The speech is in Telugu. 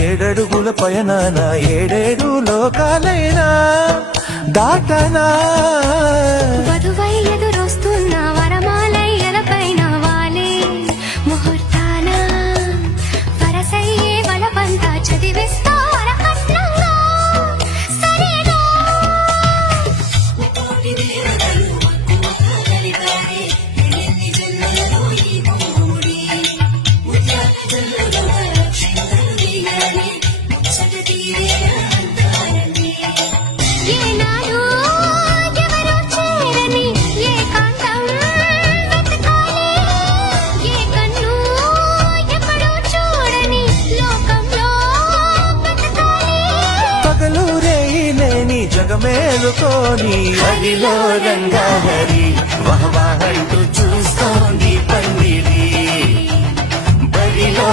ఏడడుగుల పయనాన ఏడేడు లోకాలైనా దాటనా వధువై ఎదురొస్తున్న వరమాలయ్యలపైన వాలే ముహూర్తాన వరసయ్యే వలపంతా చదివిస్తా వరకట్నంగా సరేనా ఏనాడు ఎవరో చేరని ఏకాంతం వెతకాలి ఏ కన్ను ఎక్కడో చూడని లోకంలో బతకాలి పగలు రేయి లేని జగమేలుకోని హరిలో రంగాహరి వహవాహంటూ చూస్తోంది పందిరి బరిలో